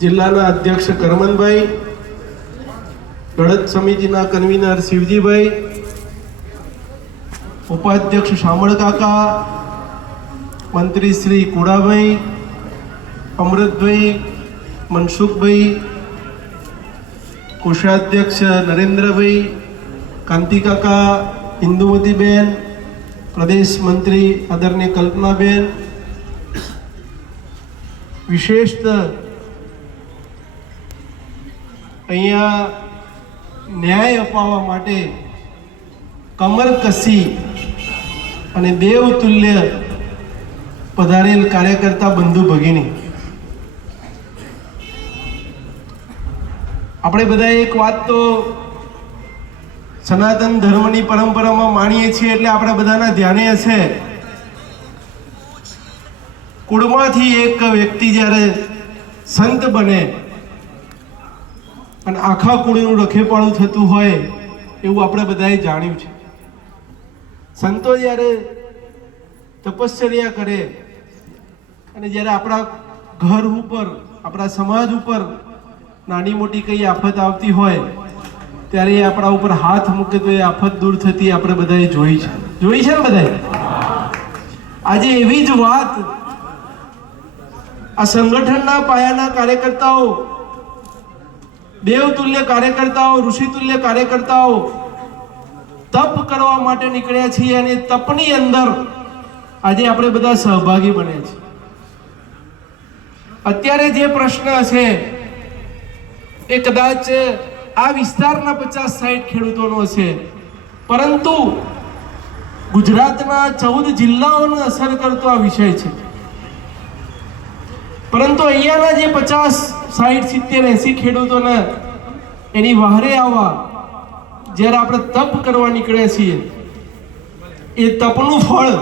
જિલ્લાના અધ્યક્ષ કરમનભાઈ ગળત સમિતિના કન્વીનર શિવજીભાઈ, ઉપાધ્યક્ષ શામળ કાકા, મંત્રી શ્રી કુડાભાઈ, અમૃતભાઈ, મનસુખભાઈ, કોષાધ્યક્ષ નરેન્દ્રભાઈ, કાંતિ કાકા, ઇન્દુમતીબેન, પ્રદેશ મંત્રી આદરણીય કલ્પનાબેન વિશેષત અહીંયા ન્યાય અપાવવા માટે કમર કસી અને દેવતુલ્ય પધારેલ કાર્યકર્તા બંધુ ભગીની. આપણે બધા એક વાત તો સનાતન ધર્મની પરંપરામાં માણીએ છીએ એટલે આપણે બધાના ધ્યાને હશે. કુળમાંથી એક વ્યક્તિ જ્યારે સંત બને અને આખા કુળનું રખેપાળું થતું હોય એવું આપણે બધાએ જાણ્યું છે. સંતો જ્યારે તપશ્ચર્યા કરે અને જ્યારે આપણા ઘર ઉપર, આપણા સમાજ ઉપર નાની મોટી કઈ આફત આવતી હોય, ત્યારે એ આપણા ઉપર હાથ મૂકે તો એ આફત દૂર થતી આપણે બધાએ જોઈ છે. જોઈ છે ને બધાએ? આજે એવી જ વાત આ સંગઠનના પાયાના કાર્યકર્તાઓ દેવતુલ્ય કાર્યકર્તાઓ, ઋષિતુલ્ય કાર્યકર્તાઓ તપ કરવા માટે નીકળ્યા છીએ અને તપની અંદર આજે આપણે બધા સહભાગી બન્યા છીએ. અત્યારે જે પ્રશ્ન છે એ કદાચ આ વિસ્તારના પચાસ સાઠ ખેડૂતોનો છે. પરંતુ ગુજરાતના ચૌદ જિલ્લાઓને અસર કરતો આ વિષય છે. પરંતુ અહીંયાના જે પચાસ સાઠ સિત્તેર એસી ખેડૂતોને એની વહારે આવવા જ્યારે આપણે તપ કરવા નીકળ્યા છીએ, એ તપનું ફળ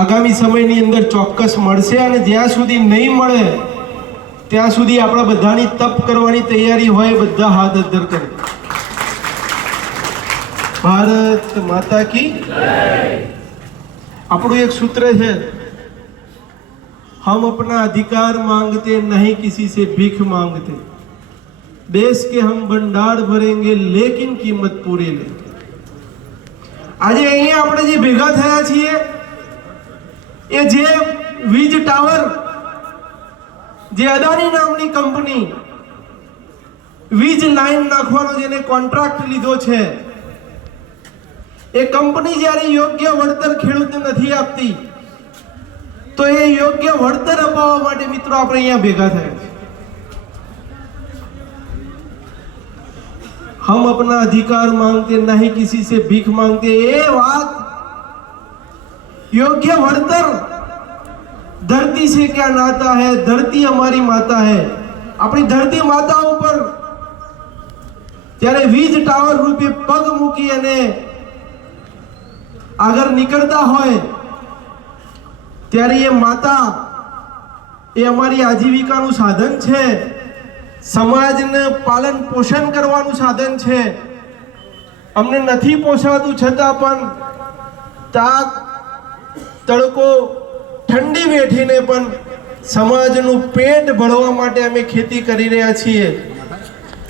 આગામી સમયની અંદર ચોક્કસ મળશે અને જ્યાં સુધી નહીં મળે, ત્યાં સુધી આપણા બધાની તપ કરવાની તૈયારી હોય, બધા હાથ અધર કરે. ભારત માતા કી આપણું એક સૂત્ર છે हम अपना अधिकार मांगते नहीं किसी से भीख मांगते देश के हम भंडार भरेंगे लेकिन कीमत पूरी लेंगे આજે અહીંયા આપણે જે ભેગા થયા છીએ એ જે વીજ ટાવર જે અદાની નામની કંપની વીજ લાઈન નાખવાનો જેને કોન્ટ્રાક્ટ લીધો છે એ કંપની જ્યારે યોગ્ય વળતર ખેડૂતને નથી આપતી तो ये योग्य वर्तन अपावा मित्रों अपने यहाँ भेगा हम अपना अधिकार मांगते नहीं किसी से भीख मांगते ये बात योग्य वर्तन धरती से क्या नाता है धरती हमारी माता है अपनी धरती माताओं पर जयरे वीज टावर रूपी पग मुकी अगर निकलता हो ત્યારે એ માતા એ અમારી આજીવિકાનું સાધન છે. સમાજને પાલન પોષણ કરવાનું સાધન છે. અમને નથી પોસાતું છતાં પણ તાક, તડકો, ઠંડી વેઠીને પણ સમાજનું પેટ ભરવા માટે અમે ખેતી કરી રહ્યા છીએ.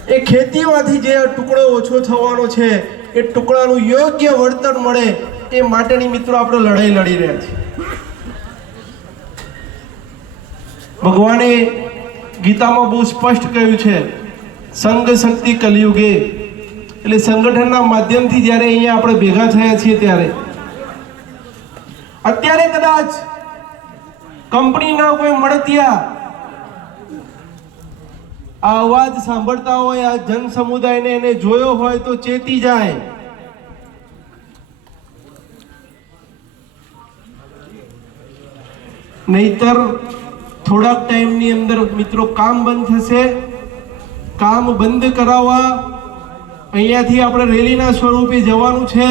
એ ખેતીમાંથી જે ટુકડો ઓછો થવાનો છે, એ ટુકડાનું યોગ્ય વળતર મળે એ માટેની મિત્રો આપણે લડાઈ લડી રહ્યા છીએ. ભગવાને ગીતામાં બહુ સ્પષ્ટ કહ્યું છે સંઘ શક્તિ કલયુગે. એટલે સંગઠનના માધ્યમથી જ્યારે અહીંયા આપણે ભેગા થયા છીએ ત્યારે. અત્યારે કદાચ કંપનીના કોઈ મળતિયા આ અવાજ સાંભળતા હોય, આ જન સમુદાયને એને જોયો હોય તો ચેતી જાય. નહીતર થોડાક ટાઈમની અંદર મિત્રો કામ બંધ થશે. કામ બંધ કરાવવા અહીંયાથી આપણે રેલીના સ્વરૂપે જવાનું છે.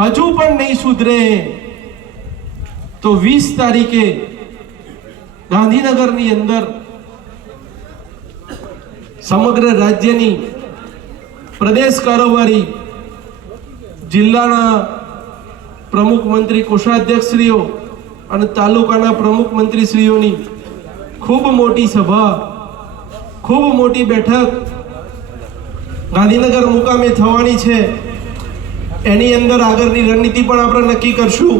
હજુ પણ નહીં સુધરે. તો વીસ તારીખે ગાંધીનગરની અંદર સમગ્ર રાજ્યની પ્રદેશ કારોબારી જિલ્લાના પ્રમુખ મંત્રી કોષાધ્યક્ષશ્રીઓ અને તાલુકાના પ્રમુખ મંત્રીશ્રીઓની ખૂબ મોટી સભા, ખૂબ મોટી બેઠક ગાંધીનગર મુકામે થવાની છે. એની અંદર આગળની રણનીતિ પણ આપણે નક્કી કરશું.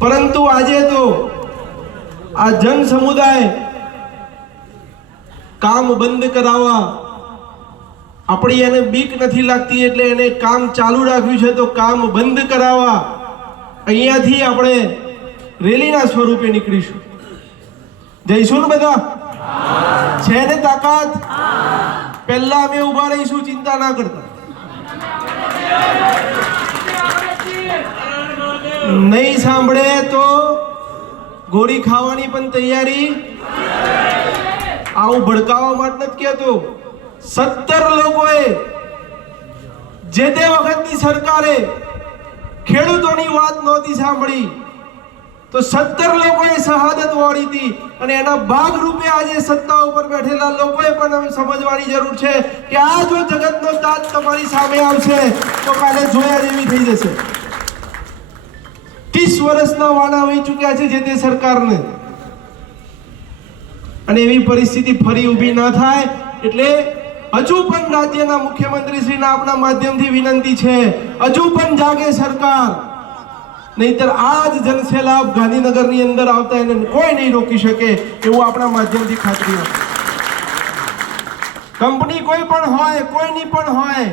પરંતુ આજે તો આ જન સમુદાય કામ બંધ કરાવવા આપણી એને બીક નથી લાગતી એટલે એને કામ ચાલુ રાખ્યું છે, તો કામ બંધ કરાવવા અહીંયાથી આપણે રેલીના સ્વરૂપે નીકળીશું. જઈશું ને બધા? છે ને તાકાત? પહેલા અમે ઊભા રહીશું, ચિંતા ના કરતા. નહીં સાંભળે તો ગોળી ખાવાની પણ તૈયારી? આવું ભડકાવવા માટે નથી કહેતો. સત્તર લોકોએ જે તે વખતની સરકારે ખેડૂતોની વાત નહોતી સાંભળી. તો સત્તર લોકોએ શહાદત વાળી હતી અને એના ભાગરૂપે આજે સત્તા ઉપર બેઠેલા લોકોએ પણ સમજવાની જરૂર છે કે આ જો જગતનો તાજ તમારી સામે આવશે, તો કાલે જોયા જેવી થઈ જશે. ત્રીસ વર્ષના વાના વહી ચૂક્યા છે જે તે સરકારને. અને એવી પરિસ્થિતિ ફરી ઊભી ન થાય, એટલે હજુ પણ રાજ્યના મુખ્યમંત્રી શ્રીના આપણા માધ્યમથી વિનંતી છે, હજુ પણ જાગે સરકાર. નહીતર આ જ જનસેલાબ ગાંધીનગરની અંદર આવતા એને કોઈ નહીં રોકી શકે એવું આપણા માધ્યમથી ખાતરી કંપની કોઈ પણ હોય, કોઈની પણ હોય,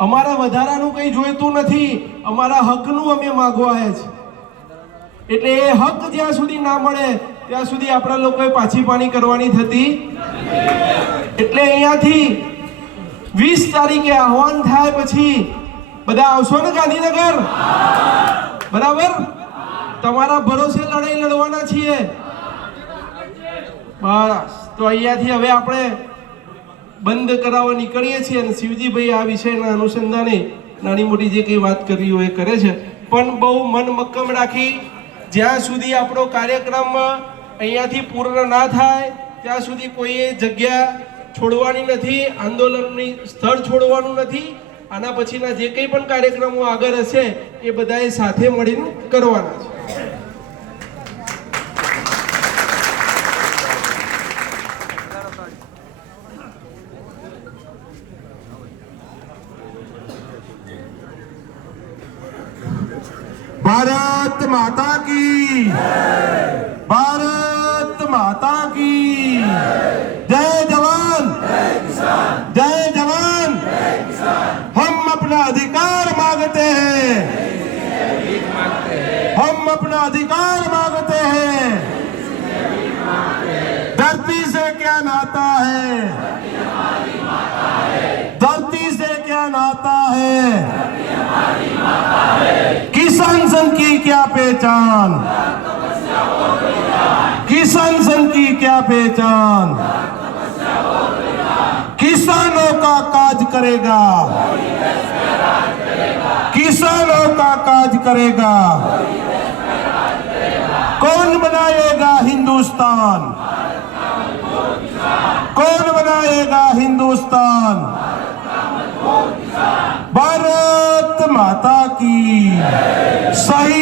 અમારા વધારાનું કંઈ જોઈતું નથી, અમારા હકનું અમે માગવા આવ્યા છે એટલે એ હક જ્યાં સુધી ના મળે, ત્યાં સુધી આપણા લોકોએ પાછી પાણી કરવાની થતી એટલે અહીંયાથી વીસ તારીખે આહવાન થાય પછી બધા આવશો ને ગાંધીનગર? બરાબર? તમારા ભરોસે લડાઈ લડવાના છીએ. બસ, તો અહીંયાથી હવે આપણે બંધ કરાવવા નીકળીએ છીએ અને શિવજીભાઈ આ વિષયના અનુસંધાને નાની મોટી જે કંઈ વાત કરવી હોય એ કરે છે. પણ બહુ મન મક્કમ રાખી જ્યાં સુધી આપણો કાર્યક્રમ અહીંયાથી પૂર્ણ ના થાય, ત્યાં સુધી કોઈએ જગ્યા છોડવાની નથી, આંદોલનની સ્થળ છોડવાનું નથી આના પછીના જે કંઈ પણ કાર્યક્રમો આગળ હશે એ બધાએ સાથે મળીને કરવાના છે ભારત માતા કી ભારત માતા કી જય अधिकार मांगते हैं। हम अपना अधिकार मांगते हैं। धरती से क्या नाता है? धरती से क्या नाता है? किसान संघ की क्या पहचान? किसान संघ की क्या पहचान? किसानों का काज करेगा। किसानों का काज करेगा। कौन बनाएगा हिंदुस्तान? कौन बनाएगा हिंदुस्तान? भारत माता की। सही